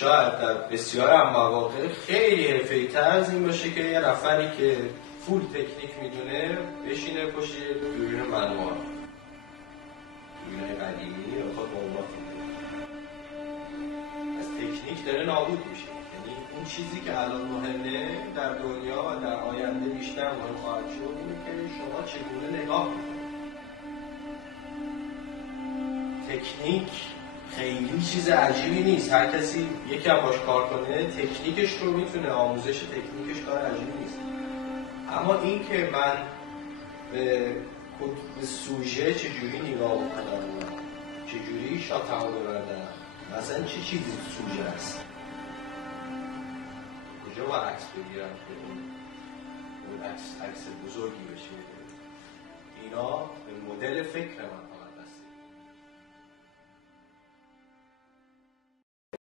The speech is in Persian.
شاید در بسیار از مواقع خیلی حرفه‌ای‌تر از این باشه که یه نفری که فول تکنیک میدونه بشینه پشت دوربین منوال، دوربینای قدیمی یا خود موضوعات از تکنیک داره نابود میشه. یعنی اون چیزی که الان مهمه در دنیا و در آینده بیشتر مهم خواهد شد اینه که شما چگونه نگاه میکنید. تکنیک خیلی چیز عجیبی نیست، هر کسی یکی هم باش کار کنه تکنیکش رو میتونه، آموزش تکنیکش کار عجیبی نیست. اما این که من به سوژه چجوری نگاه بکنم، چجوری شاتمو ببردم، مثلا چه چیزی سوژه است، کجا با عکس بگیرم که اون عکس بزرگی بشه، اینا به مدل فکر من